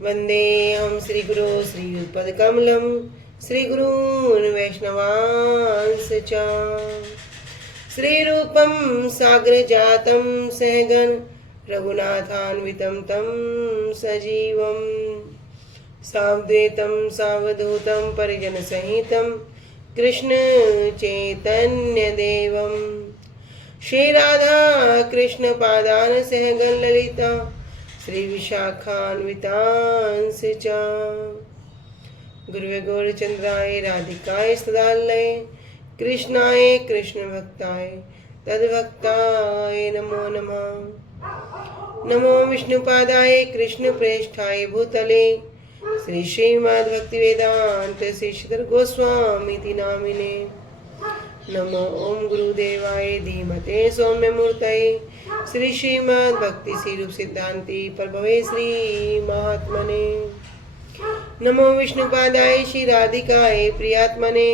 वन्देऽहं श्रीगुरो श्रीयुतपदकमलं श्रीगुरून् वैष्णवांश्च च श्रीरूपं साग्रजातं सहगण रघुनाथान्वितं तं सजीवं सावधूतं सावधूतं परिजनसहितं कृष्ण चैतन्यदेवं श्रीराधा कृष्ण पादान सहगण ललिता श्री विशाखान्वितांश्च च गुरुवे गौरचंद्राय राधिकाय सदालय कृष्णाय कृष्ण भक्ताय तद्भक्ताय नमो नमः। नमो विष्णुपादाय कृष्ण प्रेष्ठाय भूतले श्री श्रीमद् भक्ति वेदांत श्री श्रीधर गोस्वामी नामिने। नमो ओम गुरुदेवाय धीमते सौम्य मूर्तये श्री श्रीमद् भक्ति स्वरूप सिद्धांति प्रभवे श्री महात्मने। नमो विष्णुपादाय श्री राधिकाय प्रियात्मने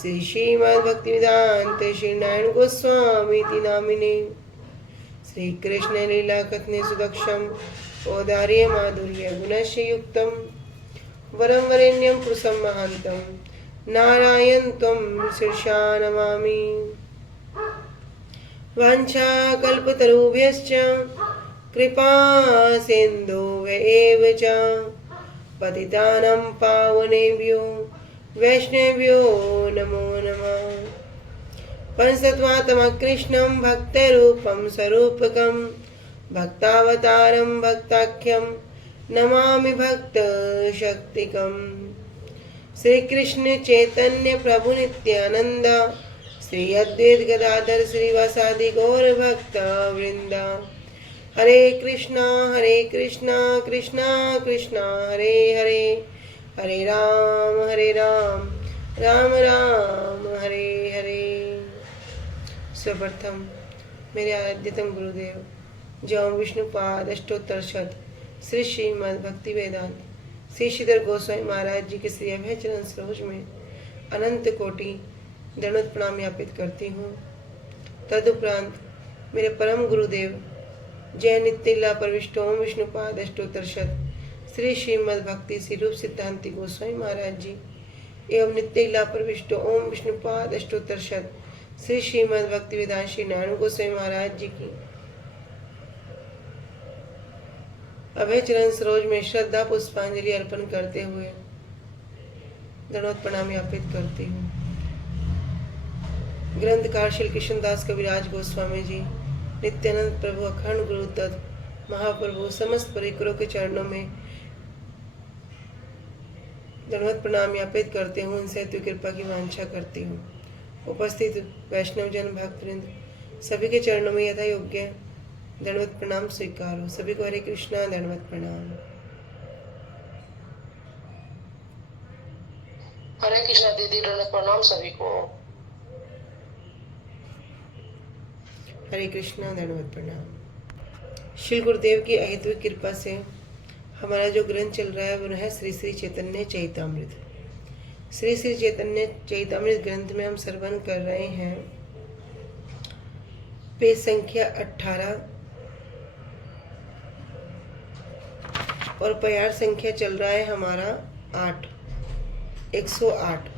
श्री श्रीमद् भक्ति वेदांत श्री नारायण गोस्वामी नामिने। श्री कृष्ण लीला कथने सुदक्षम औदार्य माधुर्य गुणस्य युक्तम वरं वरेण्यं पुरुषं महान्तं नारायण त्वं शीर्षा नमामि। वाञ्छाकल्पतरुभ्यश्च कृपा सिन्धुभ्येव च पतितानां पावनेभ्यो वैष्णवेभ्यो नमो नमः। पंचतत्त्वात्मकृष्णं भक्तरूपं स्वरूपकं भक्तावतारं भक्ताख्यं नमामि भक्तशक्तिकम्। श्री कृष्ण चैतन्य प्रभु नित्यानंद श्री अद्वैत गदाधर श्रीवासादि गौर भक्त वृंदा। हरे कृष्णा कृष्णा कृष्णा हरे हरे, हरे राम राम राम हरे हरे। सर्वप्रथम मेरे आराध्यतम गुरुदेव जय विष्णुपाद अष्टोत्तर शत श्री श्रीमद् भक्ति वेदांत श्री श्रीधर गोस्वामी महाराज जी के श्री अभय चरण सरोज में अनंत कोटि दंडवत प्रणाम ज्ञापित करती हूँ। तदुपरांत मेरे परम गुरुदेव जय नित्य प्रविष्ट ओम विष्णुपाद अष्टोत्तर शत श्री श्रीमद् भक्ति श्री रूप सिद्धांति गोस्वामी महाराज जी एवं नित्य प्रविष्ट ओम विष्णुपाद अष्टोत्तर शत श्री श्रीमद् भक्ति वेदांत श्री नारायण गोस्वामी महाराज जी की अभय चरण सरोज में श्रद्धा पुष्पांजलि अर्पण करते हुए दंडवत प्रणाम ज्ञापित करती हूँ। ग्रंथकार श्री कृष्णदास कविराज गोस्वामी जी नित्यानंद प्रभु अखंड गुरु तत्व महाप्रभु समस्त परिकरों के चरणों में दंडवत प्रणाम ज्ञापित करते हूँ। उनसे अति कृपा की वांछा करती हूँ। उपस्थित वैष्णव जन भक्तवृंद सभी के चरणों में यथा योग्य दंडवत प्रणाम स्वीकार हो। सभी को हरे कृष्णा दंडवत प्रणाम। हरे कृष्णा दीदी दंडवत प्रणाम सभी को। हरे कृष्णा दंडवत प्रणाम। श्री गुरुदेव की अहेतुक कृपा से हमारा जो ग्रंथ चल रहा है वह है श्री श्री चैतन्य चैतामृत। श्री श्री चैतन्य चैतामृत ग्रंथ में हम श्रवण कर रहे हैं पेज संख्या 18 और प्यार संख्या चल रहा है हमारा 108।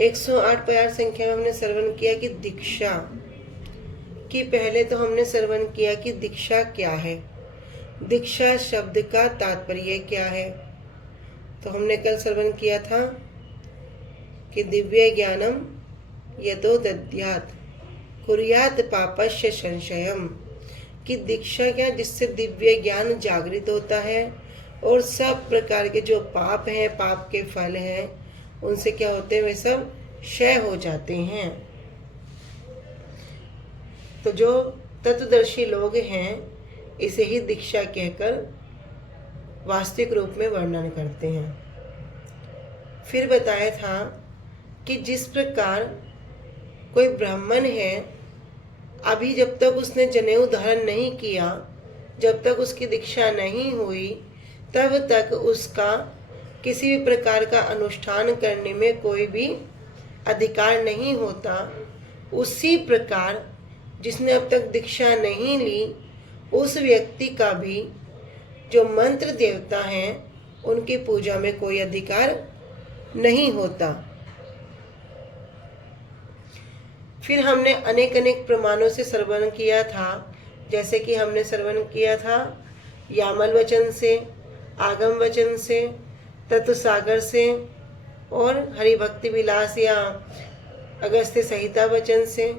108 प्यार संख्या में हमने श्रवण किया कि दीक्षा की पहले तो हमने श्रवण किया कि दीक्षा क्या है, दीक्षा शब्द का तात्पर्य क्या है। तो हमने कल श्रवण किया था कि दिव्य ज्ञानम यतो दद्यात् कुर्यात् पापस्य संशयम, कि दीक्षा क्या जिससे दिव्य ज्ञान जागृत होता है और सब प्रकार के जो पाप हैं पाप के फल हैं उनसे क्या होते हैं वे सब क्षय हो जाते हैं। तो जो तत्वदर्शी लोग हैं इसे ही दीक्षा कहकर वास्तविक रूप में वर्णन करते हैं। फिर बताया था कि जिस प्रकार कोई ब्राह्मण है अभी जब तक उसने जनेऊ धारण नहीं किया, जब तक उसकी दीक्षा नहीं हुई तब तक उसका किसी भी प्रकार का अनुष्ठान करने में कोई भी अधिकार नहीं होता। उसी प्रकार जिसने अब तक दीक्षा नहीं ली उस व्यक्ति का भी जो मंत्र देवता हैं उनकी पूजा में कोई अधिकार नहीं होता। फिर हमने अनेक अनेक प्रमाणों से श्रवण किया था, जैसे कि हमने श्रवण किया था यामल वचन से, आगम वचन से, तत्व सागर से और हरिभक्ति विलास या अगस्त्य संहिता वचन से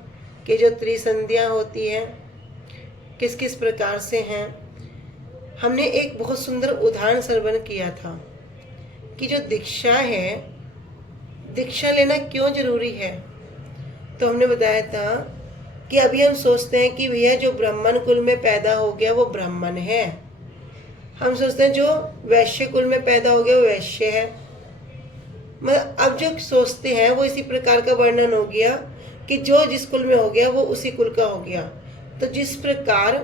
कि जो त्रिसंध्या होती है किस किस प्रकार से हैं। हमने एक बहुत सुंदर उदाहरण श्रवण किया था कि जो दीक्षा है, दीक्षा लेना क्यों जरूरी है। तो हमने बताया था कि अभी हम सोचते हैं कि भैया जो ब्राह्मण कुल में पैदा हो गया वो ब्राह्मण है, हम सोचते हैं जो वैश्य कुल में पैदा हो गया वो वैश्य है। मतलब अब जो सोचते हैं वो इसी प्रकार का वर्णन हो गया कि जो जिस कुल में हो गया वो उसी कुल का हो गया। तो जिस प्रकार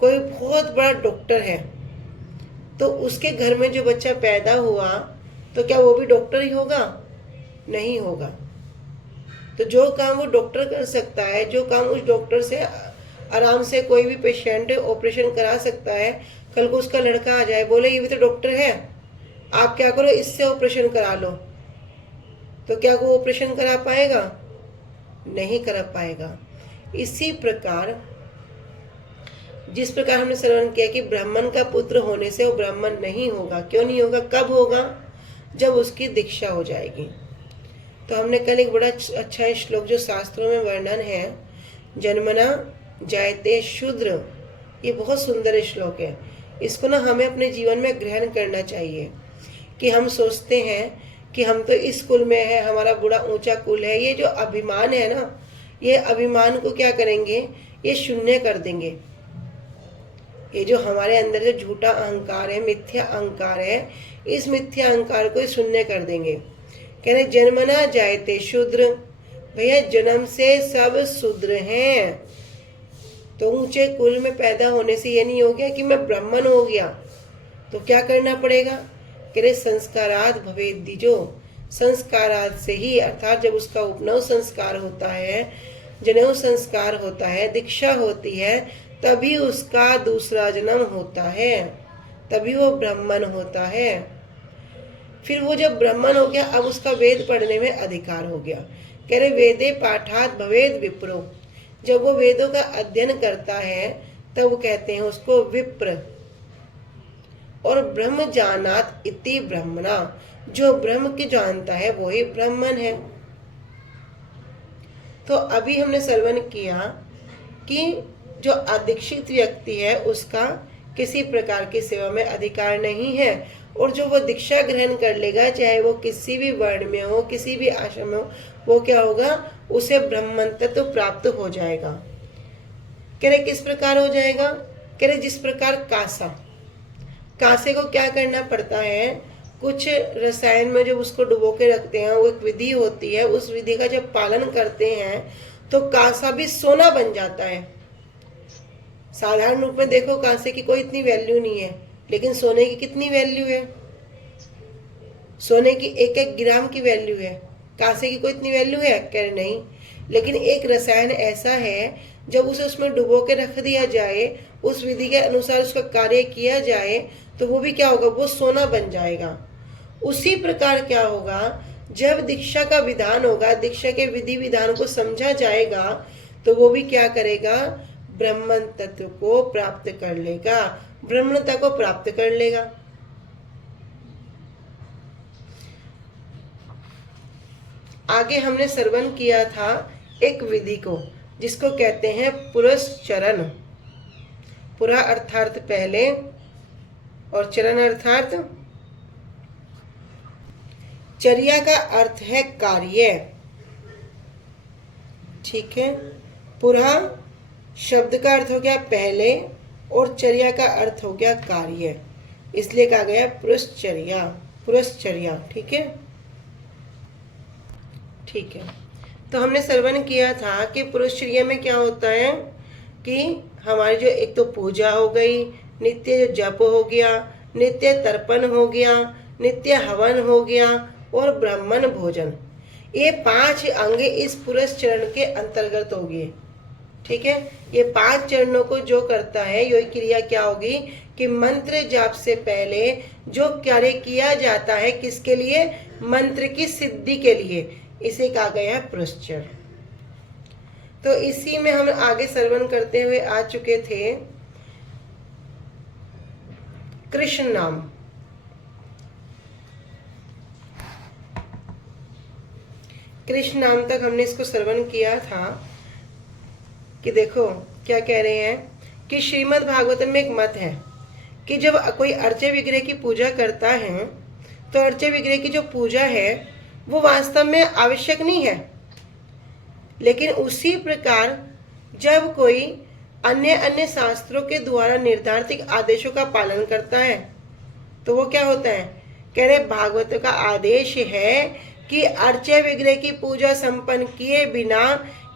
कोई बहुत बड़ा डॉक्टर है तो उसके घर में जो बच्चा पैदा हुआ तो क्या वो भी डॉक्टर ही होगा? नहीं होगा। तो जो काम वो डॉक्टर कर सकता है, जो काम उस डॉक्टर से आराम से कोई भी पेशेंट ऑपरेशन करा सकता है, कल को उसका लड़का आ जाए बोले ये भी तो डॉक्टर है, आप क्या करो इससे ऑपरेशन करा लो, तो क्या वो ऑपरेशन करा पाएगा? नहीं करा पाएगा। इसी प्रकार जिस प्रकार हमने श्रवण किया कि ब्राह्मण का पुत्र होने से वो ब्राह्मण नहीं होगा। क्यों नहीं होगा? कब होगा? जब उसकी दीक्षा हो जाएगी। तो हमने कल एक बड़ा अच्छा श्लोक जो शास्त्रों में वर्णन है, जन्मना जायते शूद्र, ये बहुत सुंदर श्लोक है। इसको ना हमें अपने जीवन में ग्रहण करना चाहिए कि हम सोचते हैं कि हम तो इस कुल में है, हमारा बड़ा ऊंचा कुल है। ये जो अभिमान है ना, ये अभिमान को क्या करेंगे? ये शून्य कर देंगे। ये जो हमारे अंदर जो झूठा अहंकार है, मिथ्या अहंकार है, इस मिथ्या अहंकार को शून्य कर देंगे। कह रहे जन्मना जायते शूद्र, भैया जन्म से सब शूद्र हैं। तो ऊंचे कुल में पैदा होने से ये नहीं हो गया कि मैं ब्राह्मण हो गया। तो क्या करना पड़ेगा? कह रहे संस्काराद भवेद दिजो, संस्काराद से ही, अर्थात जब उसका उपनव संस्कार होता है, जनेऊ संस्कार होता है, दीक्षा होती है, तभी उसका दूसरा जन्म होता है, तभी वो ब्राह्मण होता है। फिर वो जब ब्राह्मण हो गया अब उसका वेद पढ़ने में अधिकार हो गया। कह रहे वेदे पाठात भवेद विप्रो, जब वो वेदों का अध्ययन करता है तब वो कहते हैं उसको विप्र। और ब्रह्म जानात इति ब्रह्मणा, जो ब्रह्म की जानता है वो ही ब्राह्मण है। तो अभी हमने श्रवण किया कि जो अदीक्षित व्यक्ति है उसका किसी प्रकार की सेवा में अधिकार नहीं है, और जो वो दीक्षा ग्रहण कर लेगा, चाहे वो किसी भी वर्ण में हो, किसी भी आश्रम में हो, वो क्या होगा? उसे ब्रह्मन तत्व प्राप्त हो जाएगा। कह रहे किस प्रकार हो जाएगा? कह रहे जिस प्रकार कांसे को क्या करना पड़ता है, कुछ रसायन में जब उसको डुबो के रखते हैं, वो एक विधि होती है, उस विधि का जब पालन करते हैं तो कांसा भी सोना बन जाता है। साधारण रूप में देखो कांसे की कोई इतनी वैल्यू नहीं है, लेकिन सोने की कितनी वैल्यू है? सोने की एक एक ग्राम की वैल्यू है, कांसे की कोई इतनी वैल्यू है? कह रहे नहीं। लेकिन एक रसायन ऐसा है जब उसे उसमें डुबो के रख दिया जाए, उस विधि के अनुसार उसका कार्य किया जाए, तो वो भी क्या होगा? वो सोना बन जाएगा। उसी प्रकार क्या होगा? जब दीक्षा का विधान होगा, दीक्षा के विधि विधान को समझा जाएगा, तो वो भी क्या करेगा? ब्रह्मन तत्व को प्राप्त कर लेगा, ब्रह्मणता को प्राप्त कर लेगा। आगे हमने श्रवण किया था एक विधि को जिसको कहते हैं पुरस्चरण। पुरा अर्थात पहले और चरण अर्थात, चर्या का अर्थ है कार्य, ठीक है। पुरा शब्द का अर्थ हो गया पहले और चर्या का अर्थ हो गया कार्य, इसलिए कहा गया पुरस्चर्या, पुरस्चर्या, ठीक है। ठीक है, तो हमने श्रवण किया था कि पुरस्चर्या में क्या होता है कि हमारी जो एक तो पूजा हो गई, नित्य जप हो गया, नित्य तर्पण हो गया, नित्य हवन हो गया और ब्राह्मण भोजन, ये 5 अंग इस पुरस्चरण के अंतर्गत होगी, ठीक है। ये 5 चरणों को जो करता है, ये क्रिया क्या होगी कि मंत्र जाप से पहले जो कार्य किया जाता है किसके लिए, मंत्र की सिद्धि के लिए, इसे कहा गया है पुरस्चरण। तो इसी में हम आगे श्रवण करते हुए आ चुके थे कृष्ण नाम। कृष्ण नाम तक हमने इसको श्रवण किया था कि देखो क्या कह रहे हैं कि श्रीमद् भागवतम में एक मत है कि जब कोई अर्चे विग्रह की पूजा करता है तो अर्चे विग्रह की जो पूजा है वो वास्तव में आवश्यक नहीं है, लेकिन उसी प्रकार जब कोई अन्य अन्य शास्त्रों के द्वारा निर्धारित आदेशों का पालन करता है तो वो क्या होता है, कह रहे भागवत का आदेश है कि अर्चे विग्रह की पूजा संपन्न किए बिना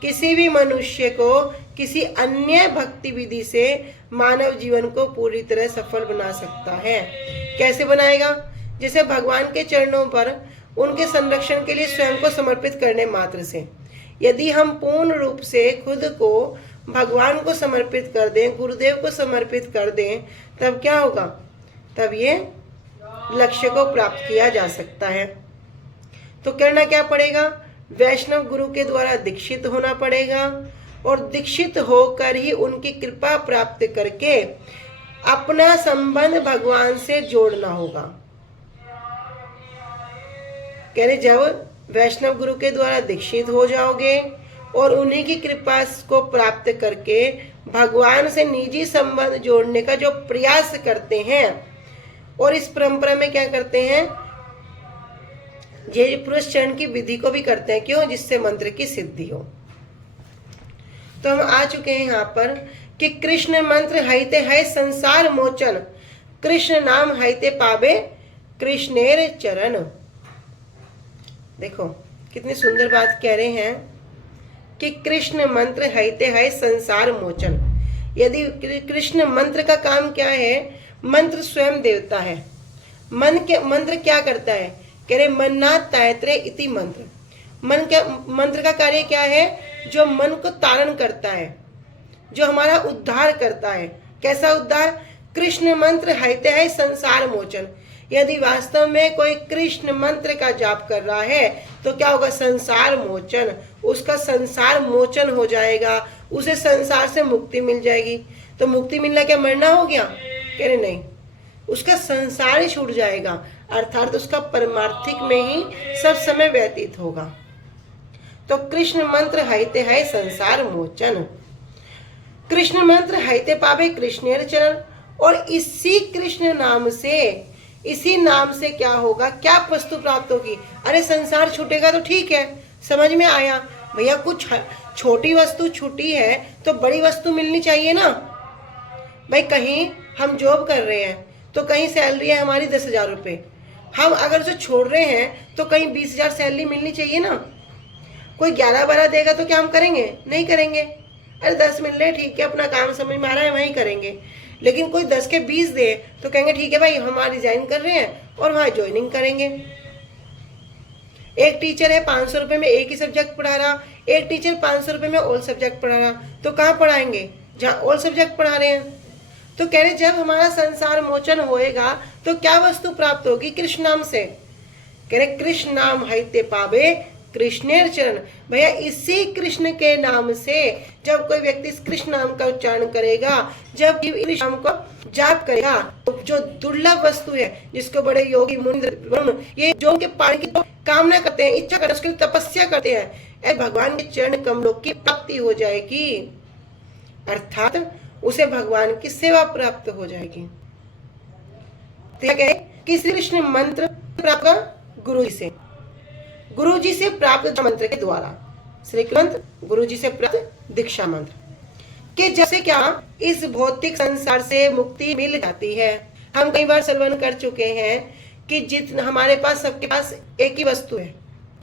किसी भी मनुष्य को किसी अन्य भक्ति विधि से मानव जीवन को पूरी तरह सफल बना सकता है। कैसे बनाएगा, जैसे भगवान के चरणों पर उनके संरक्षण के लिए स्वयं को समर्पित करने मात्र से यदि हम पूर्ण रूप से खुद को भगवान को समर्पित कर दें, गुरुदेव को समर्पित कर दें, तब क्या होगा, तब ये लक्ष्य को प्राप्त किया जा सकता है। तो करना क्या पड़ेगा, वैष्णव गुरु के द्वारा दीक्षित होना पड़ेगा और दीक्षित होकर ही उनकी कृपा प्राप्त करके अपना संबंध भगवान से जोड़ना होगा। कह रहे जब वैष्णव गुरु के द्वारा दीक्षित हो जाओगे और उन्हीं की कृपा को प्राप्त करके भगवान से निजी संबंध जोड़ने का जो प्रयास करते हैं, और इस परंपरा में क्या करते हैं, ये पुरस्चरण की विधि को भी करते हैं, क्यों, जिससे मंत्र की सिद्धि हो। तो हम आ चुके हैं यहाँ पर कि कृष्ण मंत्र हईते है संसार मोचन, कृष्ण नाम हईते पावे कृष्णेर चरण। देखो कितनी सुंदर बात कह रहे हैं कि कृष्ण मंत्र हईते है संसार मोचन। यदि कृष्ण मंत्र का काम क्या है, मंत्र स्वयं देवता है। मंत्र क्या करता है, कह रहे मन्ना तैत्रे इति मंत्र। मंत्र का कार्य क्या है, जो मन को तारण करता है, जो हमारा उद्धार करता है। कैसा उद्धार, कृष्ण मंत्र हईते है संसार मोचन। यदि वास्तव में कोई कृष्ण मंत्र का जाप कर रहा है तो क्या होगा, संसार मोचन, उसका संसार मोचन हो जाएगा, उसे संसार से मुक्ति मिल जाएगी। तो मुक्ति मिलना क्या मरना हो गया, कह रहे नहीं, उसका संसार ही छूट जाएगा, अर्थात उसका परमार्थिक में ही सब समय व्यतीत होगा। तो कृष्ण मंत्र हईते है संसार मोचन, कृष्ण मंत्र हईते पावे कृष्णेर चरण। और इसी कृष्ण नाम से, इसी नाम से क्या होगा, क्या वस्तु प्राप्त होगी। अरे संसार छूटेगा तो ठीक है, समझ में आया भैया, कुछ छोटी वस्तु छूटी है तो बड़ी वस्तु मिलनी चाहिए ना। भाई कहीं हम जॉब कर रहे हैं तो कहीं सैलरी है हमारी 10,000 रुपये, हम अगर जो छोड़ रहे हैं तो कहीं 20,000 सैलरी मिलनी चाहिए ना। कोई 11-12 देगा तो क्या हम करेंगे, नहीं करेंगे। अरे 10 मिल रहे ठीक है, अपना काम समझ में आ रहा है वहीं करेंगे। लेकिन कोई 10 के 20 दे तो कहेंगे ठीक है भाई, हम वहाँ रिजाइन कर रहे हैं और वहाँ ज्वाइनिंग करेंगे। एक टीचर है 500 रुपये में एक ही सब्जेक्ट पढ़ा रहा, एक टीचर 500 रुपये में ऑल सब्जेक्ट पढ़ा रहा, तो कहाँ पढ़ाएंगे, जहाँ ऑल सब्जेक्ट पढ़ा रहे हैं। तो कह रहे जब हमारा संसार मोचन होएगा तो क्या वस्तु प्राप्त होगी, कृष्ण नाम से। कह रहे कृष्ण नाम हईते पावे कृष्णेर चरण। भैया इसी कृष्ण के नाम से जब कोई व्यक्ति इस कृष्ण नाम का उच्चारण करेगा, जब कृष्ण नाम को जाप करेगा, तो जो दुर्लभ वस्तु है, जिसको बड़े योगी मुनि ये जो उनके पाने की तो कामना करते हैं, इच्छा करते हैं, उसके लिए तपस्या करते हैं, भगवान के चरण कमलों की प्राप्ति हो जाएगी, अर्थात उसे भगवान की सेवा प्राप्त हो जाएगी। तो क्या कि श्री कृष्ण मंत्र प्राप्त गुरु जी से, गुरु जी से प्राप्त मंत्र के द्वारा, श्री मंत्र गुरु जी से प्राप्त दीक्षा मंत्र कि जैसे क्या इस भौतिक संसार से मुक्ति मिल जाती है। हम कई बार श्रवण कर चुके हैं कि जितना हमारे पास, सबके पास एक ही वस्तु है,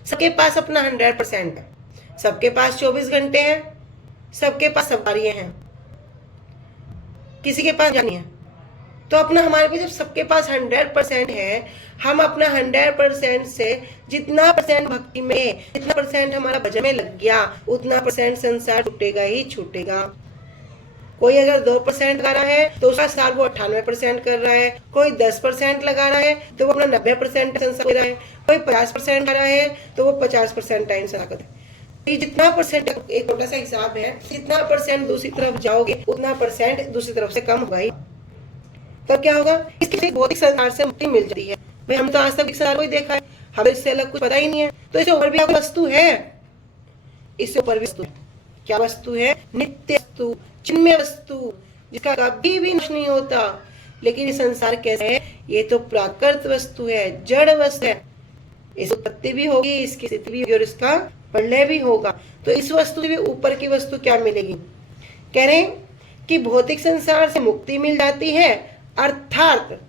सबके पास अपना 100% है, सबके पास 24 घंटे हैं, सबके पास सवारियां हैं, किसी के पास जानी है। तो अपना हमारे पास जब सबके पास 100% है, हम अपना 100% से जितना % भक्ति में, जितना % हमारा भजन में लग गया, उतना % संसार छूटेगा ही छूटेगा। कोई अगर 2% लगा रहा है तो उसका साल वो 98% कर रहा है, कोई 10% लगा रहा है तो वो अपना 90% संसार दे रहा है, कोई 50% लगा रहा है तो वो 50% टाइम संसार करता है। ये जितना परसेंट, एक छोटा सा हिसाब है, जितना परसेंट दूसरी तरफ जाओगे उतना परसेंट दूसरी तरफ से कम होगा ही। तब क्या होगा, इसके भौतिक संसार से मुक्ति मिल जाती है। भाई हम तो आज तक संसार को ही देखा है, हमें इससे अलग कुछ पता ही नहीं है। तो इससे ऊपर भी कोई वस्तु है, इससे ऊपर भी वस्तु है। क्या वस्तु है? नित्य वस्तु, चिन्मय वस्तु, जिसका कभी भी नष्ट नहीं होता। लेकिन ये संसार कैसे है? ये तो प्राकृत वस्तु है, जड़ वस्तु है। इस उत्पत्ति भी होगी, इसकी स्थिति भी होगी और इसका प्रलय भी होगा। तो इस वस्तु से भी ऊपर की वस्तु क्या मिलेगी? कह रहे हैं कि भौतिक संसार से मुक्ति मिल जाती है, अर्थात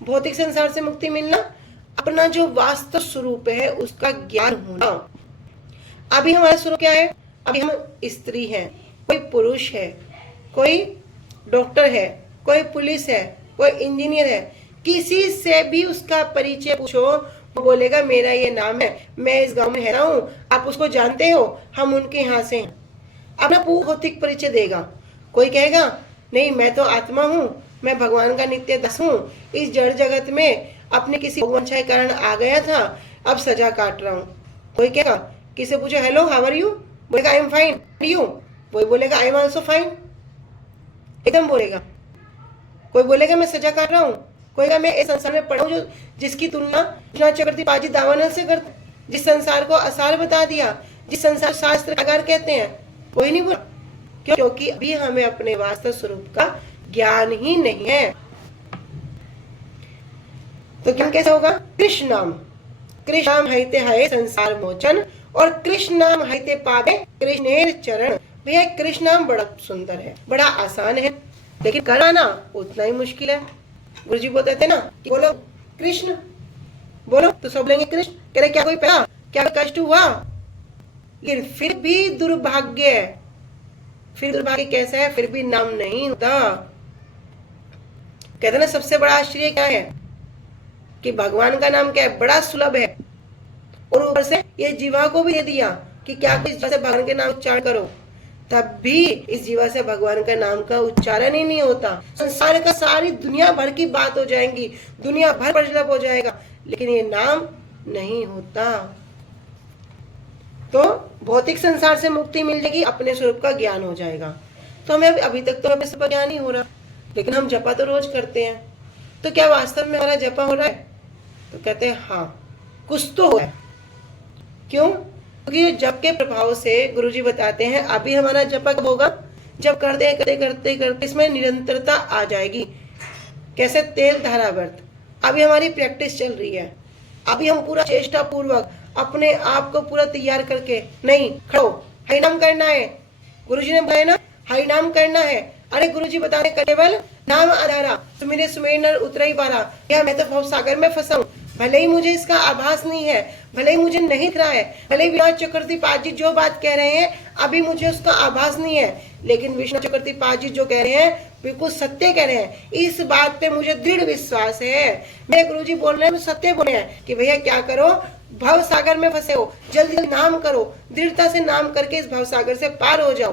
भौतिक संसार से मुक्ति मिलना, अपना जो वास्तव स्वरूप है उसका ज्ञान होना। अभी हमारा स्वरूप क्या है? अभी हम स्त्री हैं, कोई पुरुष है, कोई डॉक्टर है, कोई पुलिस है, कोई इंजीनियर है। किसी से भी उसका परिचय पूछो, वो बोलेगा मेरा ये नाम है, मैं इस गांव में रहता हूँ, आप उसको जानते हो, हम उनके यहाँ से हैं। अपना भौतिक परिचय देगा। कोई कहेगा नहीं, मैं तो आत्मा हूँ, मैं भगवान का नित्य दास हूँ, इस जड़ जगत में अपने किसी वंशा के कारण आ गया था, अब सजा काट रहा हूँ। कोई कहेगा, किसी पूछो हेलो हाउ आर यू, बोलेगा आई एम फाइन, यू, कोई बोलेगा आई एम आल्सो फाइन, एकदम बोलेगा। कोई बोलेगा मैं सजा काट रहा हूँ, कोई कहेगा मैं इस संसार में पड़ा हूँ जो जिसकी तुलना चक्रवर्ती पाजी दावानल से करते, जिस संसार को असार बता दिया, जिस संसार शास्त्र आगार कहते हैं, कोई नहीं बोला। क्यों? क्योंकि अभी हमें अपने वास्तव स्वरूप का ज्ञान ही नहीं है। तो ज्ञान कैसे होगा? कृष्ण नाम, कृष्ण नाम हईते हये संसार मोचन, और कृष्ण नाम हईते पावे कृष्णेर चरण। भैया कृष्ण नाम बड़ा सुंदर है, बड़ा आसान है, लेकिन कराना उतना ही मुश्किल है। गुरु जी बोलते थे ना कि बोलो कृष्ण, बोलो तो सब बोलेंगे कृष्ण। कह रहे क्या कोई पैदा, क्या कोई कष्ट हुआ? लेकिन फिर भी दुर्भाग्य है। फिर दुर्भाग्य कैसा है? फिर भी नाम नहीं होता। कहते ना सबसे बड़ा आश्चर्य क्या है कि भगवान का नाम क्या है? बड़ा सुलभ है, और ऊपर से ये जीवा को भी दे दिया कि क्या इस जीवा से भगवान के नाम उच्चारण करो, तब भी इस जीवा से भगवान का नाम का उच्चारण ही नहीं होता। संसार का सारी दुनिया भर की बात हो जाएंगी, दुनिया भर प्रचलित हो जाएगा, लेकिन ये नाम नहीं होता। तो भौतिक संसार से मुक्ति मिल जाएगी, अपने स्वरूप का ज्ञान हो जाएगा। तो हमें अभी तक तो हमें सब ज्ञान ही हो रहा, लेकिन हम जपा तो रोज करते हैं। तो क्या वास्तव में हमारा जपा हो रहा है? तो कहते हैं हाँ, कुछ तो हो रहा है। क्यों? क्योंकि जप के प्रभाव से गुरुजी बताते हैं अभी हमारा जपा कब होगा? जब करते करते करते करते इसमें निरंतरता आ जाएगी। कैसे? तेल धारा व्रत। अभी हमारी प्रैक्टिस चल रही है, अभी हम पूरा चेष्टा पूर्वक अपने आप को पूरा तैयार करके, नहीं खड़ो हरि नाम करना है। गुरुजी ने बताया ना हरि नाम करना है। अरे गुरुजी बता रहे केवल नाम आधारा सुमिरे सुमेर उतरई पारा। या मैं तो भव सागर में फंसा हूँ, भले ही मुझे इसका आभास नहीं है, भले ही मुझे नहीं दिख रहा है, भले ही विश्वनाथ चक्रवर्ती पाजी जो बात कह रहे हैं अभी मुझे उसका आभास नहीं है, लेकिन विश्वनाथ चक्रवर्ती पाजी जो कह रहे हैं बिल्कुल सत्य कह रहे हैं। इस बात पे मुझे दृढ़ विश्वास है। मेरे गुरुजी बोल रहे हैं, सत्य बोल रहे हैं कि भैया क्या करो, भव सागर में फंसे हो, जल्दी जल्दी नाम करो, दृढ़ता से नाम करके इस भव सागर से पार हो जाओ।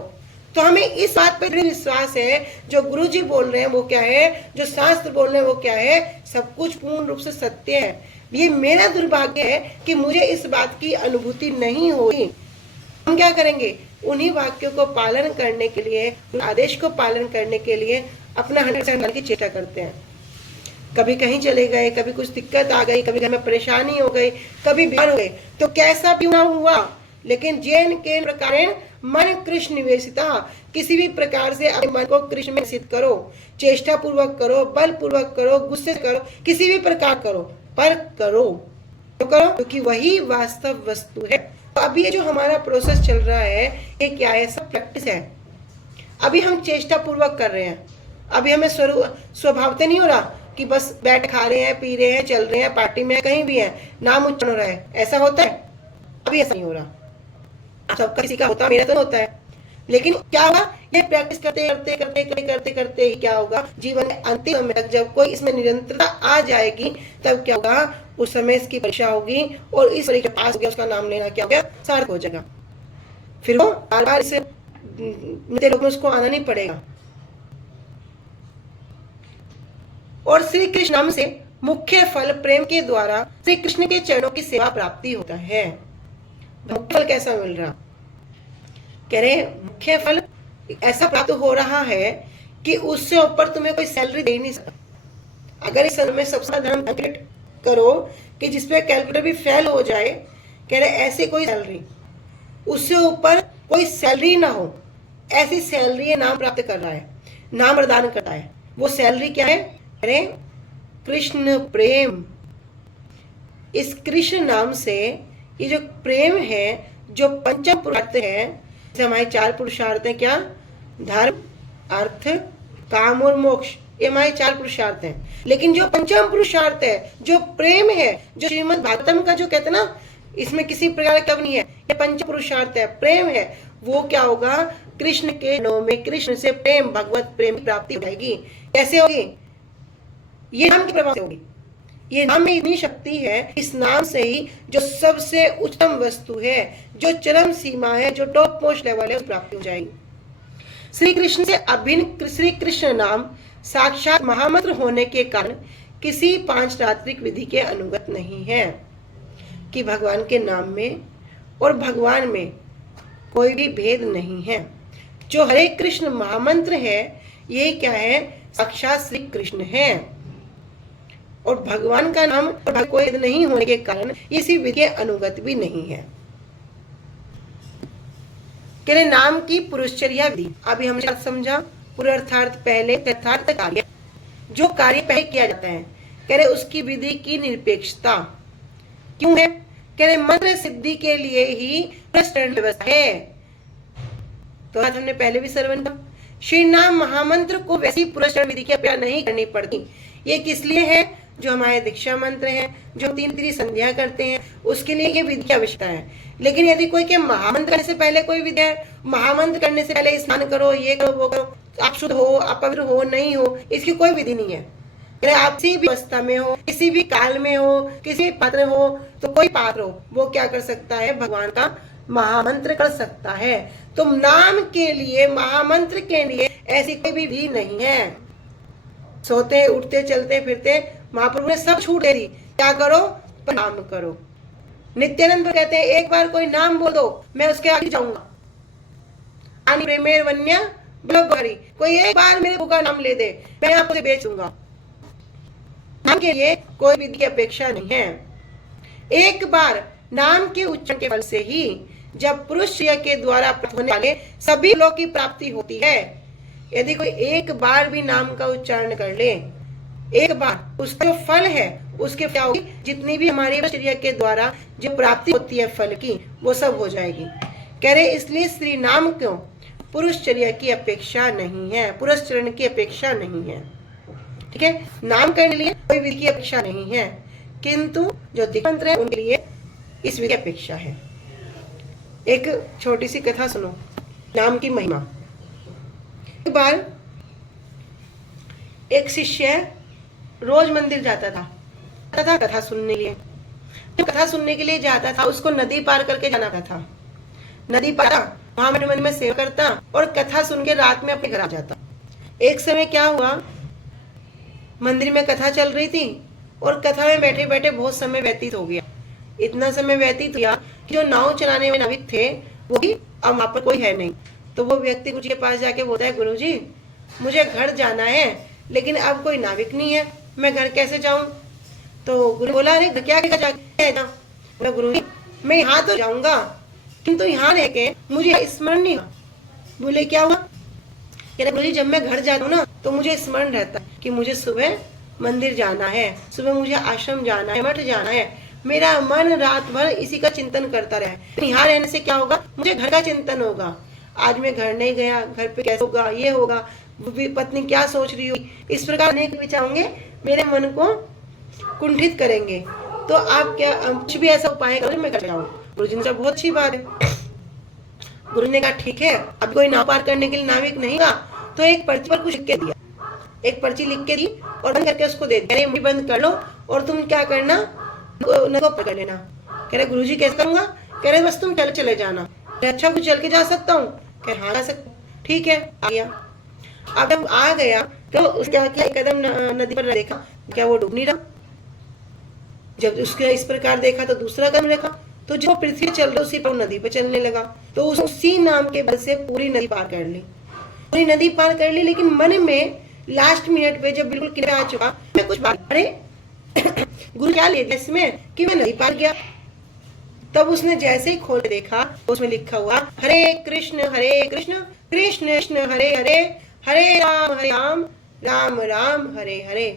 तो हमें इस बात पे दृढ़ विश्वास है, जो गुरुजी बोल रहे हैं वो क्या है, जो शास्त्र बोल रहे हैं वो क्या है, सब कुछ पूर्ण रूप से सत्य है। ये मेरा दुर्भाग्य है कि मुझे इस बात की अनुभूति नहीं हुई। हम क्या करेंगे? उन्हीं वाक्यों को पालन करने के लिए, आदेश को पालन करने के लिए अपना 100% की चेष्टा करते हैं। कभी कहीं चले गए, कभी कुछ दिक्कत आ गई, कभी घर में परेशानी हो गई, कभी बीमार हो गए, तो कैसा भी ना हुआ, लेकिन जैन के प्रकार मन कृष्ण निवेशिता, किसी भी प्रकार से अपने मन को कृष्ण में निवेशित करो, चेष्टा पूर्वक करो, बल पूर्वक करो, गुस्से से करो, किसी भी प्रकार करो, पर करो तो करो, क्योंकि वही वास्तव वस्तु है। तो अभी ये जो हमारा प्रोसेस चल रहा है ये क्या है? सब प्रैक्टिस है। अभी हम चेष्टा पूर्वक कर रहे हैं। अभी हमें स्वभावते नहीं हो रहा कि बस बैठ खा रहे हैं, पी रहे हैं, चल रहे हैं, पार्टी में कहीं भी है, नाम उच्चारण हो रहा है, ऐसा होता है? अभी ऐसा नहीं हो रहा। सबका किसी का होता, मेरा तो होता है, लेकिन क्या होगा? ये प्रैक्टिस करते करते करते करते करते करते ही क्या होगा? जीवन के अंतिम समय तक जब कोई इसमें निरंतरता आ जाएगी तब क्या होगा? उस समय इसकी परीक्षा होगी और इस परीक्षा पास हो गया, उसका नाम लेना क्या हो गया? सार्थक हो जाएगा। फिर वो बार बार इस लोक में उसको आना नहीं पड़ेगा। और श्री कृष्ण नाम से मुख्य फल प्रेम के द्वारा श्री कृष्ण के चरणों की सेवा प्राप्ति होता है। मुख्य फल कैसा मिल रहा? कह रहे मुख्य फल ऐसा प्राप्त हो रहा है कि उससे ऊपर तुम्हें कोई सैलरी दे ही नहीं सकता। अगर इस समय में सबसे धर्म कैलकुलेट करो कि जिसपे कैलकुलेटर भी फेल हो जाए, कह रहे ऐसी कोई सैलरी, उससे ऊपर कोई सैलरी ना हो, ऐसी सैलरी ये नाम प्राप्त कर रहा है, नाम प्रदान करता है। वो सैलरी क्या है? अरे कृष्ण प्रेम। इस कृष्ण नाम से ये जो प्रेम है, जो पंचम पुरुषार्थ है, जैसे हमारे 4 पुरुषार्थ है, क्या? धर्म, अर्थ, काम और मोक्ष, ये हमारे 4 पुरुषार्थ हैं। लेकिन जो पंचम पुरुषार्थ है, जो प्रेम है, जो श्रीमद् भागवतम का जो कहते हैं ना, इसमें किसी प्रकार का नहीं है, ये पंच पुरुषार्थ है, प्रेम है, वो क्या होगा? कृष्ण के नाम में कृष्ण से प्रेम, भगवत प्रेम की प्राप्ति हो जाएगी। कैसे होगी? ये नाम के प्रभाव से होगी। ये नाम में इतनी शक्ति है, इस नाम से ही जो सबसे उच्चतम वस्तु है, जो चरम सीमा है, जो टॉप मोस्ट लेवल है, उस प्राप्ति हो जाएगी। श्री कृष्ण से अभिन्न श्री कृष्ण नाम साक्षात महामंत्र होने के कारण किसी 5 तात्विक विधि के अनुगत नहीं है कि भगवान के नाम में और भगवान में कोई भी भेद नहीं है। जो हरे कृष्ण महामंत्र है, ये क्या है? साक्षात श्री कृष्ण है। और भगवान का नाम और कोई भेद नहीं होने के कारण इसी विधि के अनुगत भी नहीं है। के नाम की पुरुषचर्या विधि, अभी हमने समझा। पुरुषार्थ पहले, तथार्थ कार्य, जो कार्य पहले किया जाता है, कह रहे उसकी विधि की निरपेक्षता क्यों है? कह रहे मंत्र सिद्धि के लिए ही पुरस्चरण व्यवस्था है। तो आज हमने पहले भी श्रवण किया, श्री नाम महामंत्र को वैसी पुरस्चरण विधि की अपेक्षा नहीं करनी पड़ती। ये किस लिए है? जो हमारे दीक्षा मंत्र है, जो 3 संध्या करते हैं, उसके लिए ये विधि की आवश्यकता है। लेकिन यदि कोई के महामंत्र करने से पहले कोई विधि है, महामंत्र करने से पहले स्नान करो, ये करो, वो करो, आप शुद्ध हो, आप पवित्र हो, नहीं हो, इसकी कोई विधि नहीं है। आप किसी भी अवस्था में हो, किसी भी काल में हो, किसी भी पात्र हो, तो कोई पात्र हो, वो क्या कर सकता है? भगवान का महामंत्र कर सकता है। तो नाम के लिए, महामंत्र के लिए ऐसी कोई भी विधि नहीं है। सोते उठते चलते फिरते महाप्रभु ने सब छूट दे दी, क्या करो? प्रणाम करो। नित्यानंद कहते हैं एक बार कोई नाम बोल दो, मैं उसके आगे जाऊंगा। आनी प्रेमेर वन्या ब्लॉगरी, कोई एक बार मेरे प्रभु का नाम ले दे, मैं आपको बेच दूंगा। नाम के लिए कोई विधि की अपेक्षा नहीं है। एक बार नाम के उच्चारण के फल से ही जब पुरुष के द्वारा प्राप्त होने वाले सभी लोगों की प्राप्ति होती है। यदि कोई एक बार भी नाम का उच्चारण कर ले, एक बार, उसका जो फल है, उसके क्या होगी? जितनी भी हमारी शरीर के द्वारा जो प्राप्ति होती है फल की, वो सब हो जाएगी। कह रहे इसलिए श्री नाम क्यों? पुरुषचर्या की अपेक्षा नहीं है, पुरुषचरण की अपेक्षा नहीं है। ठीक है, नाम करने के लिए कोई विधि की अपेक्षा नहीं है, किंतु जो दिक्मंत्र है उनके लिए इस विधि की अपेक्षा है। एक छोटी सी कथा सुनो, नाम की महिमा। एक बार एक शिष्य रोज मंदिर जाता था कथा सुनने के लिए। जब कथा सुनने के लिए जाता था, उसको नदी पार करके जाना था। नदी पार, वहां मन में सेवा करता और कथा सुन के रात में अपने घर आ जाता। एक समय क्या हुआ, मंदिर में कथा चल रही थी और कथा में बैठे बैठे बहुत समय व्यतीत हो गया। इतना समय व्यतीत हुआ कि जो नाव चलाने वाले नाविक थे, वो भी अब वहां पर कोई है नहीं। तो वो व्यक्ति गुरुजी के पास जाके बोलता है, गुरुजी मुझे घर जाना है, लेकिन अब कोई नाविक नहीं है, मैं घर कैसे जाऊं? तो गुरु बोला, अरे क्या जाके? गुरुजी मैं यहाँ तो जाऊंगा, किंतु यहाँ रह के मुझे स्मरण नहीं हुआ। बोले क्या हुआ? गुरुजी जब मैं घर जाता हूँ ना, तो मुझे स्मरण रहता है कि मुझे सुबह मंदिर जाना है, सुबह मुझे आश्रम जाना है, मठ जाना है। मेरा मन रात भर इसी का चिंतन करता रहे। यहाँ रहने से क्या होगा? मुझे घर का चिंतन होगा। आज मैं घर नहीं गया, घर पे कैसे होगा, ये होगा, पत्नी क्या सोच रही होगी, इस प्रकार अनेक विचार होंगे, मेरे मन को कुंठित करेंगे। तो आप क्या कुछ भी ऐसा उपाय करो मैं कर जाऊँ। गुरुजी ने कहा बहुत अच्छी बात है। गुरु ने कहा ठीक है, अब कोई नाव पार करने के लिए नाविक नहीं था, तो एक पर्ची पर कुछ लिख के दिया, एक पर्ची लिख के दी और बंद करके उसको दे दिया, बंद कर लो और तुम क्या करना, नदी पकड़ लेना। कह रहे गुरुजी कैसे करूंगा? कह रहे बस तुम चले जाना। अच्छा कुछ चल के जा सकता हूँ? कह हाँ जा सकता। ठीक है, आ गया। अब जब आ गया तो उसने क्या किया, एक कदम नदी पर देखा, क्या वो डूब नहीं रहा? जब उसके इस प्रकार देखा तो दूसरा कदम रखा, तो जो पृथ्वी चल रहा उसी पर नदी पर चलने लगा। तो उसी नाम के बल से पूरी नदी पार कर ली, पूरी नदी पार कर ली। लेकिन मन में लास्ट मिनट पे जब बिल्कुल किनारे आ चुका, मैं कुछ बात, अरे गुरु क्या ले दिया इसमें कि मैं नदी पार गया। तब उसने जैसे ही खोल देखा, उसमें लिखा हुआ हरे कृष्ण कृष्ण कृष्ण हरे हरे, हरे राम राम राम हरे हरे।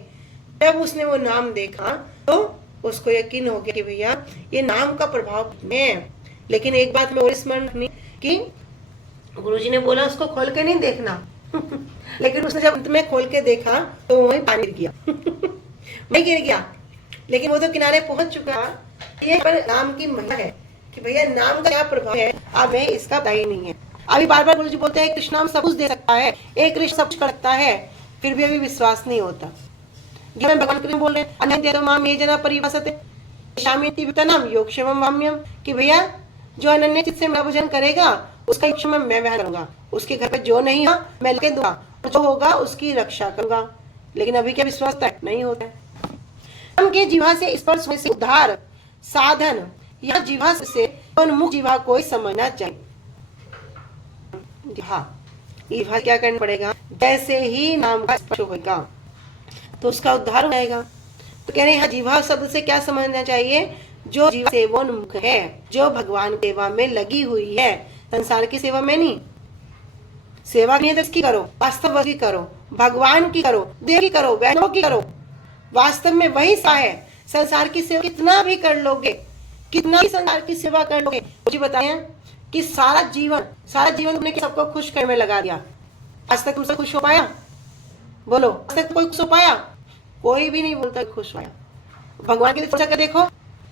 जब उसने वो नाम देखा तो उसको यकीन हो गया कि भैया ये नाम का प्रभाव है। लेकिन एक बात मैं और स्मरण रखनी कि गुरुजी ने बोला उसको खोल के नहीं देखना लेकिन उसने जब अंत में खोल के देखा तो वहीं पानी गिर गया वहीं गिर गया। लेकिन वो तो किनारे पहुंच चुका। ये पर नाम की महिमा है कि भैया नाम का क्या प्रभाव है, अब इसका पता ही नहीं है। अभी बार बार गुरुजी बोलते हैं कृष्ण नाम सब कुछ दे सकता है, एक कृष्ण सब कुछ कर सकता है, फिर भी अभी विश्वास नहीं होता। जब हम भगवान कृष्ण बोल रहे हैं अनंत माम ये जना परिभाषते शामिति वितनम योगक्षेमम वाम्यम, कि भैया जो अनन्य चित्त से मेरा भजन करेगा उसका योगक्षेम मैं वहन करूंगा, उसके घर पे जो नहीं हो मैं लेके दूंगा, जो होगा उसकी रक्षा करूंगा। लेकिन अभी क्या विश्वास नहीं होता है। हम के जीवा से स्पर्श में से उद्धार साधन या जीवा से उन्मुख जीवा को समझना चाहिए। हाँ, जीवा क्या करना पड़ेगा, जैसे ही नाम का स्पर्श होगा तो उसका उद्धार हो जाएगा। तो कह रहे हैं जीवा शब्द से क्या समझना चाहिए, जो जीवा सेवोन्मुख है, जो भगवान सेवा में लगी हुई है, संसार की सेवा में नहीं। सेवा नहीं है तो इसकी करो, वास्तव की करो, भगवान की करो, देव की करो, वैष्णव की करो। वास्तव में वही सा है। संसार की सेवा कितना भी कर लोगे, कितना भी संसार की सेवा कर लोगे, मुझे बताया कि सारा जीवन तुमने सबको खुश करने में लगा दिया, आज तक तुमसे खुश हो पाया? बोलो, आज तक कोई खुश हो पाया? कोई भी नहीं बोलता खुश पाया। भगवान के लिए थोड़ा सा कर देखो,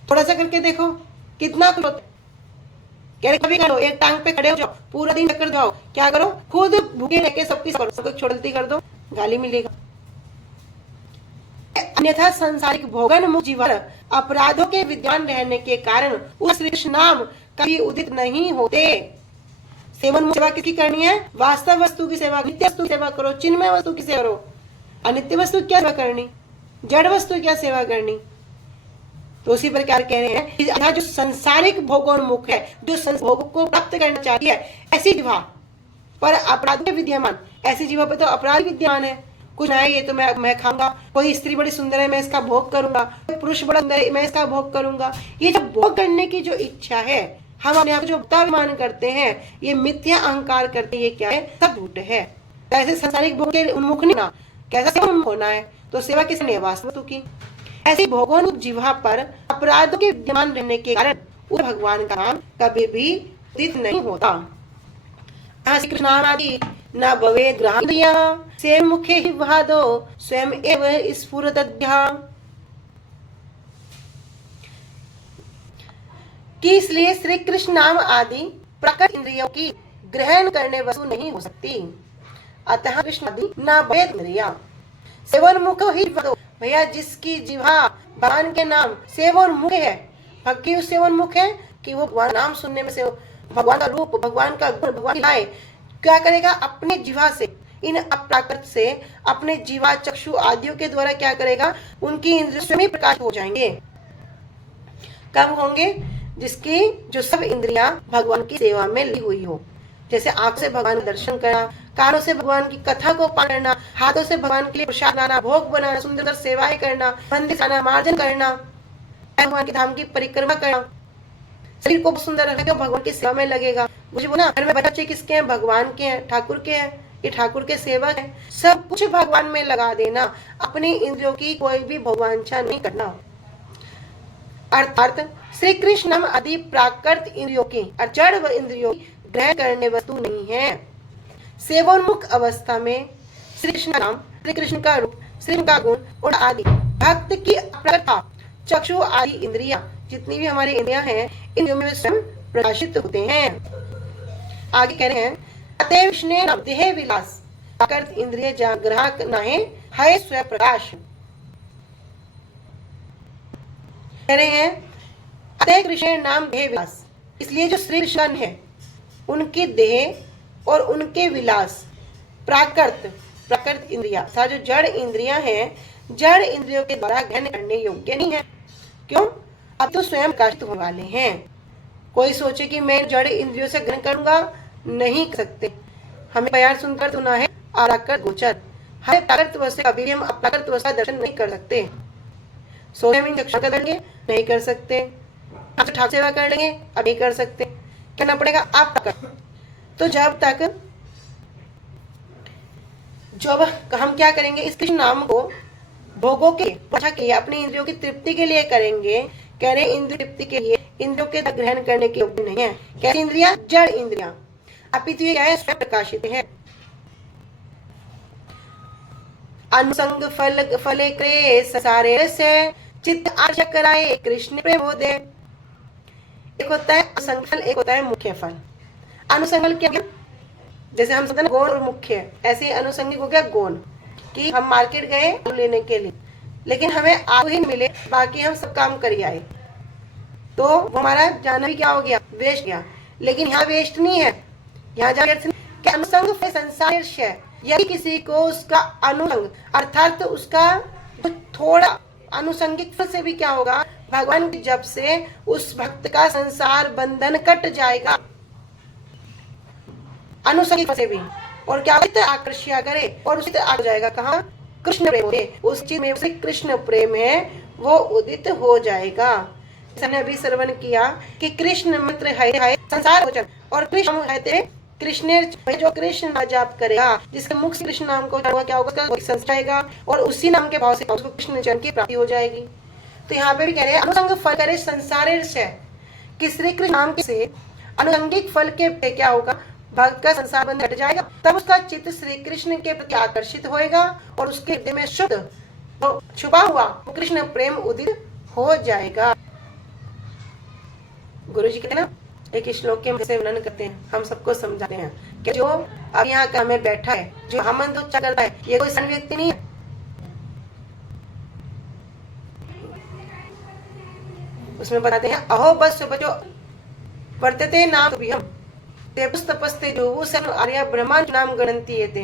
थोड़ा सा करके देखो कितना खुश होता है। कह रहे कभी करो, एक टांग पे खड़े हो जाओ, पूरा दिन चक्कर जाओ, क्या करो, खुद भूखे रह के सबकी सबको छोड़ती कर दो, गाली मिलेगा। अन्यथा सांसारिक भोगन मुक्त जीवन अपराधों के विद्वान रहने के कारण उस कृष्ण नाम कभी उदित नहीं होते। सेवन मुक्त सेवा किसकी करनी है? वास्तव वस्तु की सेवा, नित्य वस्तु की सेवा करो, चिन्मय वस्तु की सेवा करो। अनित्य वस्तु क्या सेवा करनी, जड़ वस्तु क्या सेवा करनी। तो उसी प्रकार कह रहे हैं यहाँ जो संसारिक भोगोन्मुख है, जो भोग को प्राप्त करना चाहती है, ऐसी जीवा पर अपराध विद्यमान, ऐसी जीवा पर तो अपराध विद्यमान है। कुछ है ये तो मैं खाऊंगा, कोई स्त्री बड़ी सुंदर है मैं इसका भोग करूंगा, कोई पुरुष बड़ा सुंदर है मैं इसका भोग करूंगा। ये जो भोग करने की जो इच्छा है, हम अपने आप जो अभिमान करते हैं, ये मिथ्या अहंकार करते हैं, ये क्या है, सब झूठ है। ऐसे संसारिक भोग के उन्मुख नहीं ना, कैसा सेवा होना है, तो सेवा किसने है, वास्तव की। ऐसी भोगोन्मुख जीवा पर अपराधों के विद्यमान रहने के कारण उस भगवान का नाम कभी भी उदित नहीं होता। श्री कृष्णादि न भवे ग्रहांद्रिया से मुखे ही भादो स्वयं एव स्फुरदध्या, कि इसलिए श्री कृष्ण नाम आदि प्रकट इंद्रियों की ग्रहण करने वस्तु नहीं हो सकती। अतः कृष्ण आदि न भवे इंद्रिया सेवोन्मुख ही भादो, भैया जिसकी जिह्वा भगवान के नाम सेवोन्मुख है, भक्ति उस सेवोन्मुख है कि वो भगवान नाम सुनने में से, भगवान का रूप, भगवान का गुण, भगवान की क्या करेगा, अपने जीवा से, इन अप्राकृत से, अपने जीवा चक्षु आदियों के द्वारा क्या करेगा, उनकी इंद्रियों स्वयं प्रकाश हो जाएंगे। कब होंगे? जिसकी जो सब इंद्रियां भगवान की सेवा में लगी हुई हो। जैसे आंख से भगवान का दर्शन करना, कानों से भगवान की कथा को पान करना, हाथों से भगवान के लिए प्रसाद बनाना, भोग बनाना, सुंदर सेवाएं करना, मंदिर जाना, मार्जन करना, भगवान के धाम की परिक्रमा करना, शरीर को सुंदर रखेगा, भगवान की सेवा में लगेगा। मुझे बोला घर में बच्चे किसके हैं? भगवान के हैं, ठाकुर के हैं, ये ठाकुर के सेवक है। सब कुछ भगवान में लगा देना, अपनी इंद्रियों की कोई भी भगवांछा नहीं करना। अर्थात श्री कृष्ण आदि प्राकृत इंद्रियों की और जड़ व इंद्रियों की ग्रहण करने वस्तु नहीं है। सेवोन्मुख अवस्था में श्री कृष्ण का नाम, श्री कृष्ण का रूप, श्री कृष्ण का गुण और आदि भक्त की अप्रकटता चक्षु आदि इंद्रियां, जितनी भी हमारी इंद्रियां हैं, इंद्रियों में स्वयं प्रकाशित होते हैं। आगे कह रहे हैं अतएव विष्णु नाम देह विलास प्राकृत इंद्रिय जाग्राहक नाहे है स्वयं प्रकाश। कह रहे हैं अतएव कृष्ण नाम देह विलास, इसलिए जो श्री कृष्ण है उनकी देह और उनके विलास प्राकृत प्राकृत इंद्रिया था जो जड़ इंद्रियां हैं, जड़ इंद्रियों के द्वारा ग्रहण करने योग्य नहीं है। क्यों? अब तो स्वयं प्रकाशित होने वाले हैं। कोई सोचे कि मैं जड़ इंद्रियों से ग्रहण करूंगा, नहीं कर सकते। हमें बयान सुनकर सुना है अप्राकृत गोचर, हमें प्राकृत वस्तु से कभी भी हम अप्राकृत वस्तु का दर्शन नहीं कर सकते। सोचे हम चक्षु का दर्शन नहीं कर सकते, हम ठाकुर सेवा कर लेंगे, अब नहीं कर सकते। करना पड़ेगा आप तक। तो जब तक जब हम क्या करेंगे, इस कृष्ण नाम को भोगों के पहुंचा के अपनी इंद्रियों की तृप्ति के लिए करेंगे। कह रहे इंद्रिय तृप्ति के लिए, इंद्रियों के ग्रहण करने के योग्य नहीं है। कैसी इंद्रिया? जड़ इंद्रिया। अपितु ये क्या है? स्वयं प्रकाशित है। अनुसंग फल फले क्रे संसारे से चित्त आशा कराए कृष्ण प्रेम होदे। एक होता है अनुसंग फल, एक होता है मुख्य फल। अनुसंग फल क्या है? जैसे हम समझते गौण और मुख्य, ऐसे अनुसंगिक हो गया गौण, कि हम मार्केट गए आलू लेने के लिए, लेकिन हमें आलू ही मिले, बाकी हम सब काम कर आए, तो वो हमारा जाना भी क्या हो गया? वेस्ट गया। लेकिन यहाँ वेस्ट नहीं है, यहाँ जाकर अनुसंग फल संसार है। यदि किसी को उसका अनुसंग अर्थात उसका थोड़ा अनुसंगिक फल से भी क्या होगा? भगवान के जप से उस भक्त का संसार बंधन कट जाएगा, अनुसंगिक फल से भी। और क्या आकर्षिया करे और उसी तरह आ जाएगा। कहाँ? कृष्ण प्रेम है, उस चीज में उसे कृष्ण प्रेम है, वो उदित हो जाएगा। हमने अभी श्रवण किया कि कृष्ण मंत्र है संसार भोजन, और कृष्ण है कृष्ण, जो कृष्ण नाम जाप करेगा, जिसके मुख से कृष्ण नाम को क्या होगा? उसका जाएगा, और उसी नाम के भाव से उसको कृष्ण जन्म की प्राप्ति हो जाएगी। तो यहाँ पे भी कह रहे हैं अनुसंग फल करे संसार से, कि श्री कृष्ण नाम से अनुसंगिक फल के क्या होगा? भक्त का संसार बंधन हट जाएगा, तब उसका चित्त श्री कृष्ण के प्रति आकर्षित होएगा, और उसके हृदय में शुद्ध तो छुपा हुआ कृष्ण प्रेम उदित हो जाएगा। गुरु जी कहते हैं ना, एक श्लोक के जैसे वर्णन करते हैं, हम सबको समझाते हैं कि जो अब यहाँ का हमें बैठा है, जो हमन उच्चार करता है, ये कोई साधारण व्यक्ति नहीं है। उसमें बताते हैं अहो बस बचो वर्तते नाम तुभ्यम तपस्ते जो सन आर्य ब्रह्मांड नाम गणंती ये थे।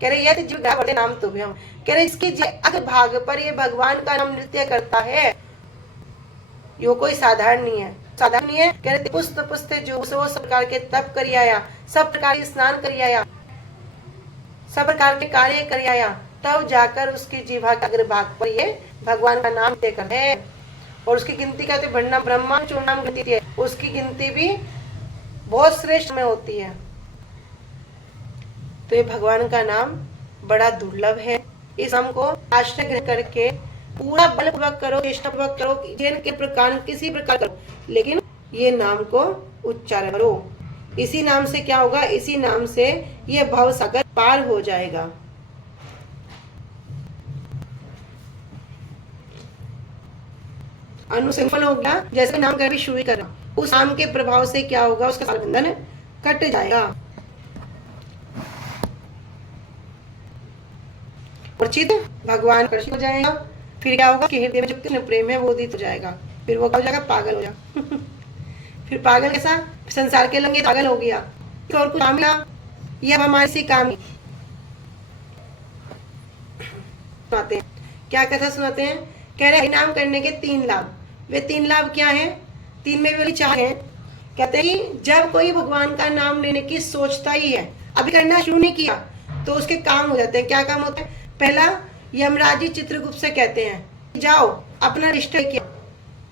कह रहे यदि जीव वर्ते नाम तुभ्यम, कह रहे इसके अगर भाग पर ये भगवान का नाम नृत्य करता है, यो कोई साधारण नहीं है, साधारण नहीं है। कह रहे पुस्त पुस्ते जो सब प्रकार के तप कर आया, सब प्रकार के स्नान कर आया, सब प्रकार के कार्य कर आया, तब जाकर उसकी जीवा के अग्रभाग पर ये भगवान का नाम नृत्य करते हैं। और उसकी गिनती का तो ब्रह्मांड चूर्णाम गिनती है, उसकी गिनती भी बहुत श्रेष्ठ में होती है। तो ये भगवान का नाम बड़ा दुर्लभ है। इस नाम को आश्रय ग्रहण करके पूरा बलपूर्वक करो, चेष्टापूर्वक करो, के प्रकार किसी प्रकार करो, लेकिन ये नाम को उच्चारण करो। इसी नाम से क्या होगा? इसी नाम से ये भव सागर पार हो जाएगा। अनुसंफल हो गया, जैसे नाम का भी शुरू करना, उस नाम के प्रभाव से क्या होगा? उसका बंधन कट जाएगा, और चित्त भगवान आकर्षित हो जाएगा। फिर क्या होगा कि हृदय में जो कृष्ण प्रेम है वो उदित हो जाएगा। फिर वो क्या हो जाएगा? पागल हो जाएगा। फिर पागल कैसा? संसार के लंगे पागल हो गया, और कुछ काम मिला, ये अब हमारे से काम सुनाते हैं। क्या कथा सुनाते हैं? कह रहे नाम करने के 3 लाभ। वे 3 लाभ क्या है? 3 में भी 4 है। कहते हैं कि जब कोई भगवान का नाम लेने की सोचता ही है, अभी करना शुरू नहीं किया, तो उसके काम हो जाते हैं। क्या काम होता है? पहला, यमराज जी चित्रगुप्त से कहते हैं जाओ अपना रजिस्टर किया,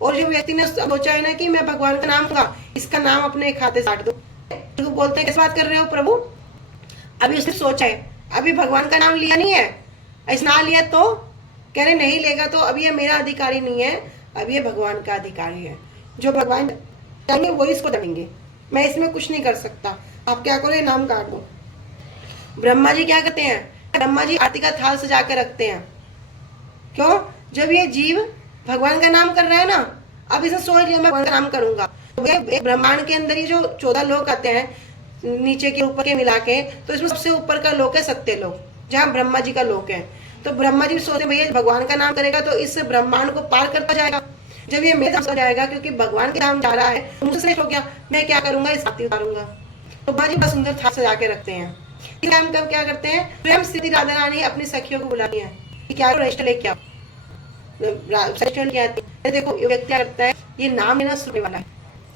और जो व्यक्ति ने सोचा है ना कि मैं भगवान का नाम लूंगा, इसका नाम अपने खाते साट दो, तो बोलते हैं किस बात कर रहे हो प्रभु? अभी उसने सोचा है, अभी भगवान का नाम लिया नहीं है, ऐसा ना लिया तो कह रहे नहीं लेगा तो अभी ये मेरा अधिकारी नहीं है, अभी ये भगवान का अधिकारी है। जो भगवान चाहेंगे वही इसको देंगे, मैं इसमें कुछ नहीं कर सकता। आप क्या करो? नाम काट दो। ब्रह्मा जी क्या करते हैं? ब्रह्मा जी आरती का थाल सजा के रखते हैं। क्यों? जब ये जीव भगवान का नाम कर रहा है ना, अब इसे सोच लिया मैं भगवान का नाम करूंगा, तो एक ब्रह्मांड के अंदर ही जो 14 लोक आते हैं, नीचे के ऊपर के मिला के, तो इसमें सबसे ऊपर का लोक है सत्य लोक, जहाँ ब्रह्मा जी का लोक है। तो ब्रह्मा जी सोचते भैया भगवान का नाम करेगा तो इस ब्रह्मांड को पार करता जाएगा। जब ये मेरे हो जाएगा क्योंकि भगवान के नाम जा रहा है, मुझसे श्रेष्ठ हो गया, मैं क्या करूंगा? इस आरती उतारूंगा। तो ब्रह्मा जी बड़ा सुंदर थाल सजा के रखते हैं। इसलिए हम कब क्या करते हैं, स्वयं श्री राधा रानी अपनी सखियों को बुलाती है कि क्या रजिस्टर लेके आओ, रजिस्टर लेके आती है। देखो ये व्यक्ति क्या करता है, ये नाम लेना सुनने वाला है,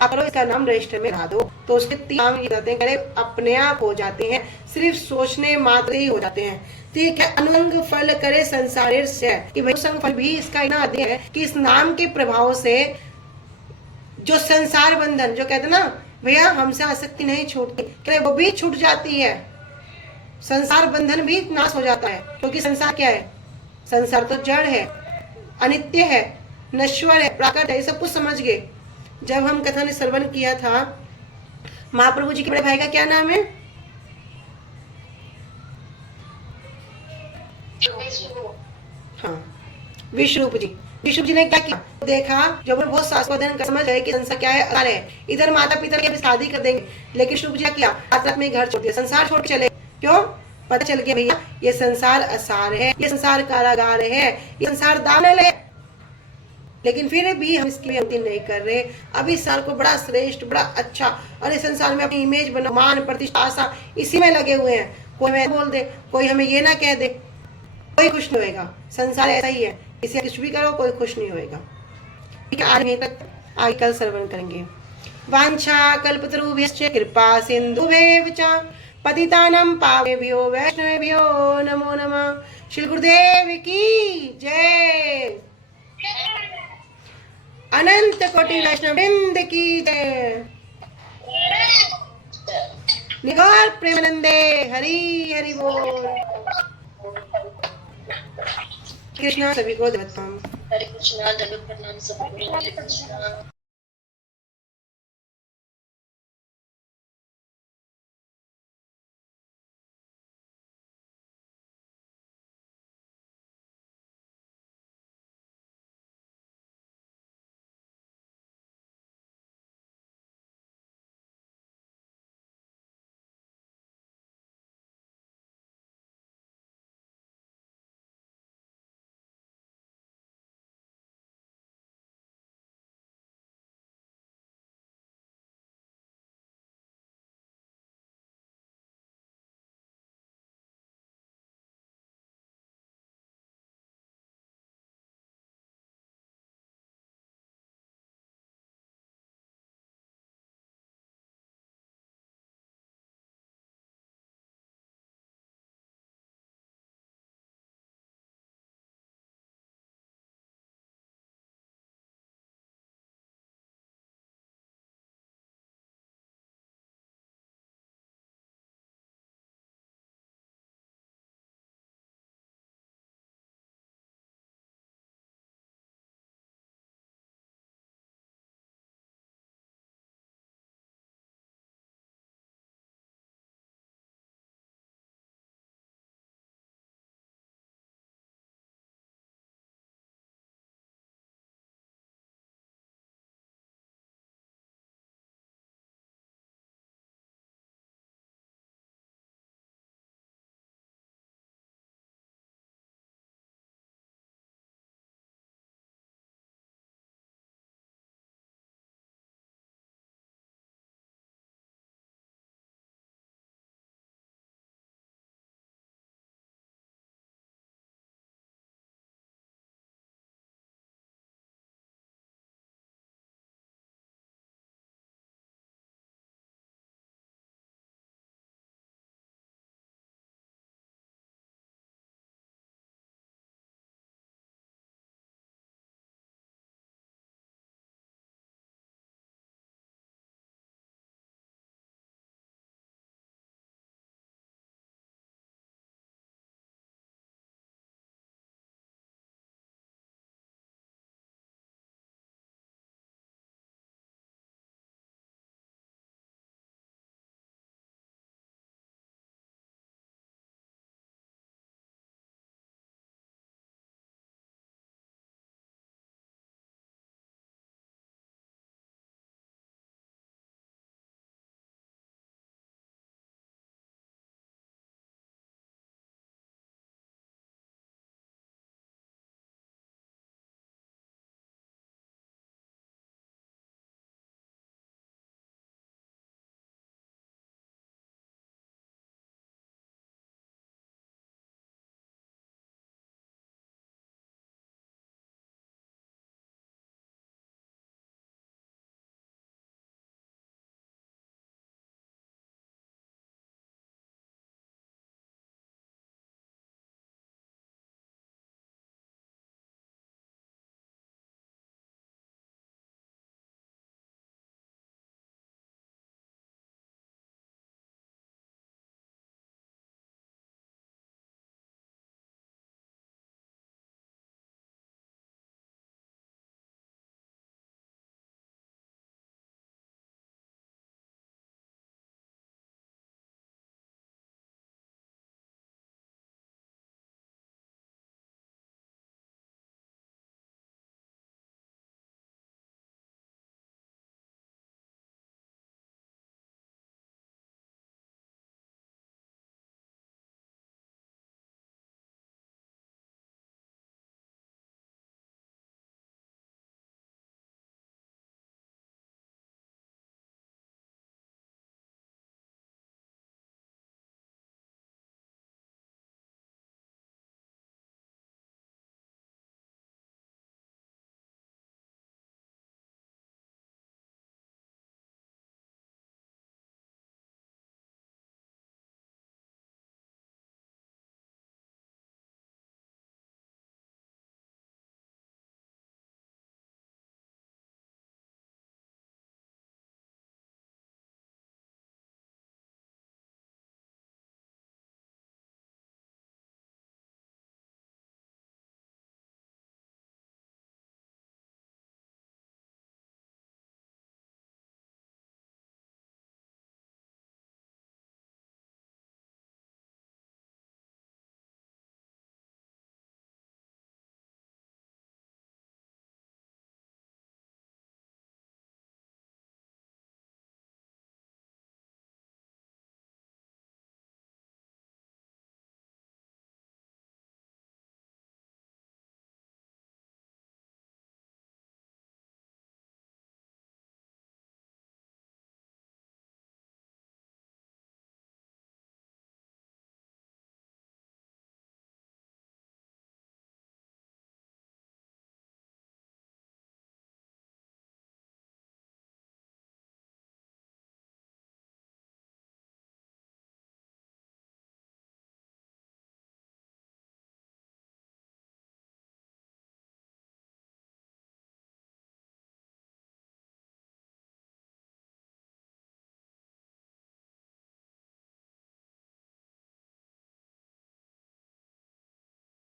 आप करो इसका नाम रजिस्टर में ला दो, तो उसके 3 नाम ये जाते हैं, अपने आप हो जाते हैं, सिर्फ सोचने मात्र ही हो जाते हैं। ठीक है, अनुसंग फल करे संसारेर से, कि भाई अनुसंग फल भी इसका इतना अध्ययन है कि इस नाम के प्रभाव से जो संसार बंधन, जो कहते हैं ना भैया हमसे आसक्ति नहीं छूटती, कह वो भी छूट जाती है, संसार बंधन भी नाश हो जाता है। क्योंकि संसार क्या है, संसार तो जड़ है, अनित्य है, नश्वर है, प्राकृत है, ये सब कुछ समझ गए। जब हम कथा ने श्रवण किया था, महाप्रभु जी के बड़े भाई का क्या नाम है, हाँ विश्वरूप जी। विश्वरूप जी ने क्या किया, देखा जब वो बहुत शास्त्र समझ गए कि संसार क्या है, असार है, इधर माता पिता की शादी कर देंगे, लेकिन विश्वरूप जी ने क्या किया, रात में घर छोड़ दिया, संसार छोड़ के चले। क्यों, पता चल गया भैया ये संसार असार है, ये संसार कारागार है, ये संसार दानल है। लेकिन फिर भी हम इसकी अंतिम नहीं कर रहे, अभी इस साल को बड़ा श्रेष्ठ, बड़ा अच्छा, और इस संसार में अपनी इमेज बना, मान प्रतिष्ठा आशा इसी में लगे हुए हैं। कोई हमें बोल दे, कोई हमें ये ना कह दे, कोई खुश नहीं होएगा। संसार ऐसा ही है, इसे कुछ भी करो कोई खुश नहीं होएगा। ठीक है, आज यहीं तक, आगे कल श्रवण करेंगे। वांछा कल्पतरुभ्यश्च कृपा सिंधुभ्येव च पतितानां पावनेभ्यो वैष्णवेभ्यो नमो नमः। श्री गुरुदेव की जय, अनंत कोटि वैष्णव वृंद की जय। निगौर प्रेमानंदे हरि हरि बोल। कृष्णा सभी को दत्तम। हरे कृष्णा, दंडवत प्रणाम सभी को। हरे कृष्णा।